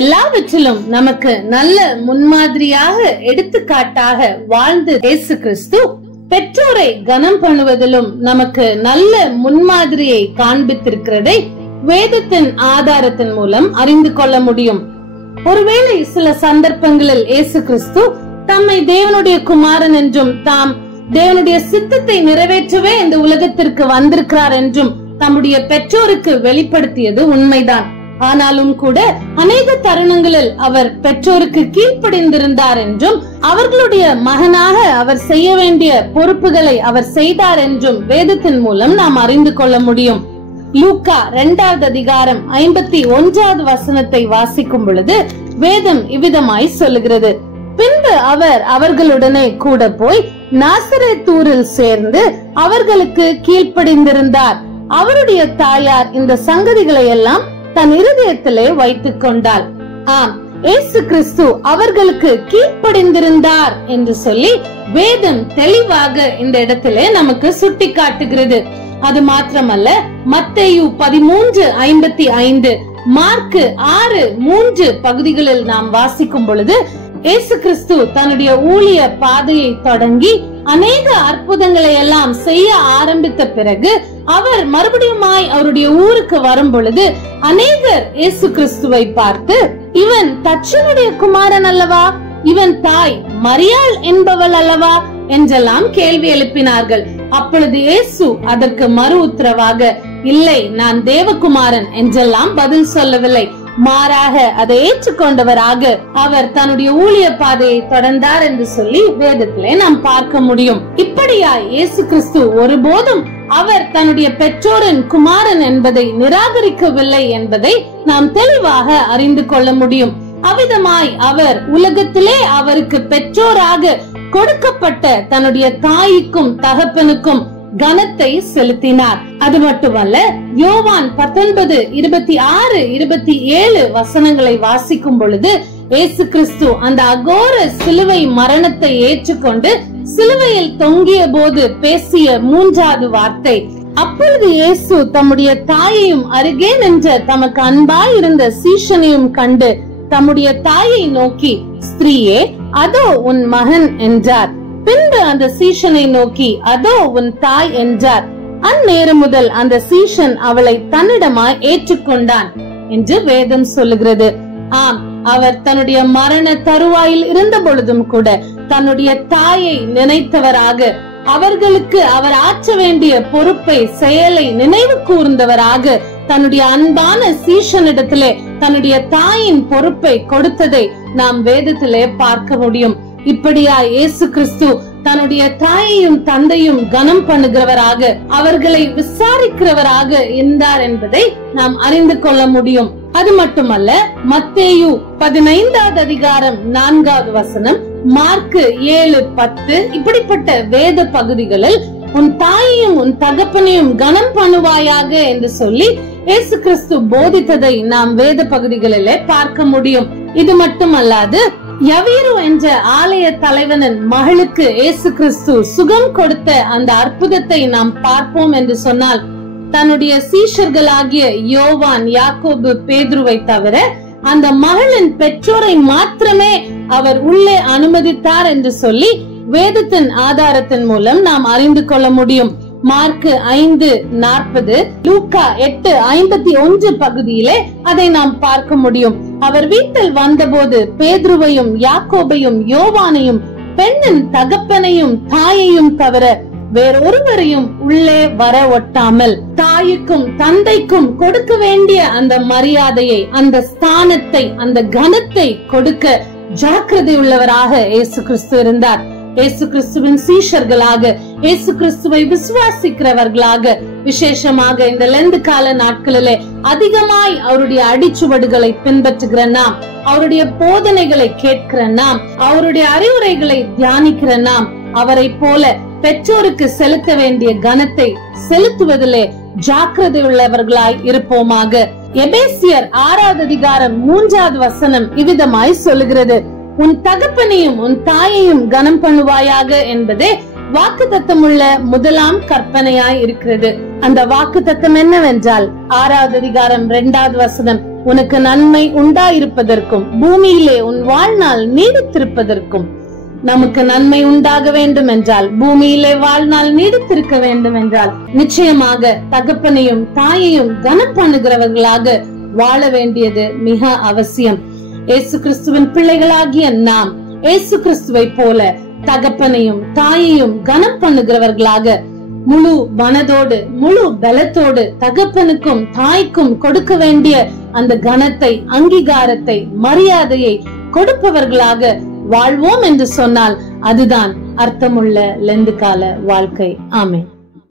எல்லாவற்றிலும் நமக்கு நல்ல முன்மாதிரியாக எடுத்துக்காட்டாக வாழ்ந்து இயேசு கிறிஸ்து பெற்றோரை கனம் பண்ணுவதிலும் நமக்கு நல்ல முன்மாதிரியை காண்பித்திருக்கிறதை வேதத்தின் ஆதாரத்தின் மூலம் அறிந்து கொள்ள முடியும். ஒருவேளை சில சந்தர்ப்பங்களில் இயேசு கிறிஸ்து தம்மை தேவனுடைய குமாரன் என்றும் தாம் தேவனுடைய சித்தத்தை நிறைவேற்றவே இந்த உலகத்திற்கு வந்திருக்கிறார் என்றும் தம்முடைய பெற்றோருக்கு வெளிப்படுத்தியது உண்மைதான். ஆனாலும் கூட அநேக தருணங்களில் அவர் பெற்றோருக்கு கீழ்ப்படிந்திருந்தார் என்றும் அவர்களுடைய மகனாக அவர் செய்ய வேண்டிய பொறுப்புகளை அவர் செய்தார் என்றும் வேதத்தின் மூலம் நாம் அறிந்து கொள்ள முடியும். லூக்கா 2வது அதிகாரம் 51வது வசனத்தை வாசிக்கும் பொழுது வேதம் இவ்விதமாய் சொல்லுகிறது. பின்பு அவர் அவர்களுடனே கூட போய் நாசரேத்தூரில் சேர்ந்து அவர்களுக்கு கீழ்ப்படிந்திருந்தார். அவருடைய தாயார் இந்த சங்கதிகளை எல்லாம் தன் இருதயத்திலே வைத்துக் கொண்டாள். ஆம், இயேசு கிறிஸ்து அவர்களுக்கு கீழ்ப்படிந்திருந்தார் என்று சொல்லி வேதம் தெளிவாக இந்த இடத்திலே நமக்கு சுட்டி காட்டுகிறது. அது மாத்திரமல்ல, மத்தேயு 13:55, மார்க்கு 6:3 பகுதிகளில் நாம் வாசிக்கும் பொழுது இயேசு கிறிஸ்து தன்னுடைய ஊழிய பாதையை தொடங்கி அநேக அற்புதங்களை எல்லாம் செய்ய ஆரம்பித்த பிறகு அவர் மறுபடியுமாய் அவருடைய ஊருக்கு வரும் பொழுது அநேகர் இயேசு கிறிஸ்துவை பார்த்து, இவன் தச்சனுடைய குமாரன் அல்லவா, இவன் தாய் மரியாள் என்பவள் அல்லவா என்றெல்லாம் கேள்வி எழுப்பினார்கள். அப்பொழுது இயேசு அதற்கு மறு உத்தரவாக, இல்லை, நான் தேவகுமாரன் என்றெல்லாம் பதில் சொல்லவில்லை. மாறாக அதை ஏற்றுக்கொண்டவராக அவர் தன்னுடைய ஊழிய பாதையை தொடர்ந்தார் என்று சொல்லி வேதத்திலே நாம் பார்க்க முடியும். இப்படியாய் இயேசு கிறிஸ்து ஒருபோதும் அவர் தன்னுடைய பெற்றோரின் குமாரன் என்பதை நிராகரிக்கவில்லை என்பதை நாம் தெளிவாக அறிந்து கொள்ள முடியும். அவ்விதமாய் அவர் உலகத்திலே அவருக்கு பெற்றோராக கொடுக்கப்பட்ட தன்னுடைய தாய்க்கும் தகப்பனுக்கும் கனத்தை செலுத்தினார். அது மட்டுமல்ல, யோவான் 19:26-27 வசனங்களை வாசிக்கும் பொழுது இயேசு கிறிஸ்து அந்த அகோர சிலுவை மரணத்தை ஏற்றுக்கொண்டு சிலுவையில் தொங்கிய போது பேசிய 3வது வார்த்தை, அப்பொழுது இயேசு தம்முடைய தாயையும் அருகே நின்ற தமக்கு அன்பாய் இருந்த சீஷனையும் கண்டு தம்முடைய தாயை நோக்கி, ஸ்திரீயே, அதோ உன் மகன் என்றார். பின்பு அந்த சீஷனை நோக்கி, அதோ உன் தாய் என்றார். அந்நேரம் முதல் அந்த சீஷன் அவளை தன்னிடமாய் ஏற்றுக்கொண்டான் என்று வேதம் சொல்லுகிறது. ஆம், அவர் தன்னுடைய மரண தருவாயில் இருந்த பொழுதும் கூட தன்னுடைய தாயை நினைத்தவராக, அவர்களுக்கு அவர் ஆற்ற வேண்டிய பொறுப்பை செயலை நினைவு கூர்ந்தவராக தன்னுடைய அன்பான சீஷனிடத்திலே தன்னுடைய தாயின் பொறுப்பை கொடுத்ததை நாம் வேதத்திலே பார்க்க முடியும். இப்படியா இயேசு கிறிஸ்து தன்னுடைய தாயையும் தந்தையும் கனம் பண்ணுகிறவராக, அவர்களை விசாரிக்கிறவராக இருந்தார் என்பதை நாம் அறிந்து கொள்ள முடியும். அது மட்டுமல்ல, மத்தேயு 15வது அதிகாரம் 4வது வசனம், மார்க்கு 7:10 இப்படிப்பட்ட வேத பகுதிகளில் உன் தாயையும் உன் தகப்பனையும் கனம் பண்ணுவாயாக என்று சொல்லி இயேசு கிறிஸ்து போதித்ததை நாம் வேத பகுதிகளிலே பார்க்க முடியும். இது மட்டுமல்லாது, யவீரு என்ற ஆலய தலைவனின் மகளுக்கு இயேசு கிறிஸ்து சுகம் கொடுத்த அந்த அற்புதத்தை நாம் பார்ப்போம் என்று சொன்னால், தன்னுடைய சீஷர்களாகிய யோவான், யாக்கோபு, பேதுருவை தவிர அந்த மகளின் பெற்றோரை மாத்திரமே அவர் உள்ளே அனுமதித்தார் என்று சொல்லி வேதத்தின் ஆதாரத்தின் மூலம் நாம் அறிந்து கொள்ள முடியும். மார்க்கு 5:40, லூக்கா 8:51 பகுதியிலே அதை நாம் பார்க்க முடியும். அவர் வீட்டில் வந்தபோது பேதுருவையும் யாக்கோபையும் யோவானையும் பெண்ணின் தகப்பனையும் தாயையும் தவிர வேறொருவரையும் உள்ளே வர ஒட்டாமல் தாய்க்கும் தந்தைக்கும் கொடுக்க வேண்டிய அந்த மரியாதையை, அந்த ஸ்தானத்தை, அந்த கனத்தை கொடுக்க ஜாக்கிரதை உள்ளவராக இயேசு கிறிஸ்து இருந்தார். இயேசு கிறிஸ்துவின் சீஷர்களாக, இயேசு கிறிஸ்துவை விசுவாசிக்கிறவர்களாக, விசேஷமாக இந்த லெந்து கால நாட்களிலே அதிகமாய் அவருடைய அடிச்சுவடுகளை பின்பற்றுகிற நாம், அவருடைய போதனைகளை கேட்கிற நாம், அவருடைய அறிவுரைகளை தியானிக்கிற நாம், அவரை போல பெற்றோருக்கு செலுத்த வேண்டிய கனத்தை செலுத்துவதிலே ஜாக்கிரதை உள்ளவர்களாய் இருப்போமாக. எபேசியர் 6வது அதிகாரம் 3வது வசனம் இவ்விதமாய் சொல்லுகிறது, உன் தகப்பனையும் உன் தாயையும் கனம் பண்ணுவாயாக என்பதே வாக்குத்தத்தமுள்ள முதலாம் கற்பனையாய் இருக்கிறது. அந்த வாக்குத்தத்தம் என்னவென்றால் 6வது அதிகாரம் 2வது வசனம், உனக்கு நன்மை உண்டாயிருப்பதற்கும் பூமியிலே உன் வாழ்நாள் நீடித்திருப்பதற்கும். நமக்கு நன்மை உண்டாக வேண்டும் என்றால், பூமியிலே வாழ்நாள் நீடித்திருக்க வேண்டும் என்றால், நிச்சயமாக தகப்பனையும் தாயையும் கனம் பண்ணுகிறவர்களாக வாழ வேண்டியது மிக அவசியம். இயேசு கிறிஸ்துவின் பிள்ளைகளாகிய நாம் இயேசு கிறிஸ்துவை போல தகப்பனையும் தாயையும் கனம் பண்ணுகிறவர்களாக முழு மனதோடு முழு பலத்தோடு தகப்பனுக்கும் தாய்க்கும் கொடுக்க வேண்டிய அந்த கனத்தை, அங்கீகாரத்தை, மரியாதையை கொடுப்பவர்களாக வாழ்வோம் என்று சொன்னால் அதுதான் அர்த்தமுள்ள லெந்து கால வாழ்க்கை. ஆமென்.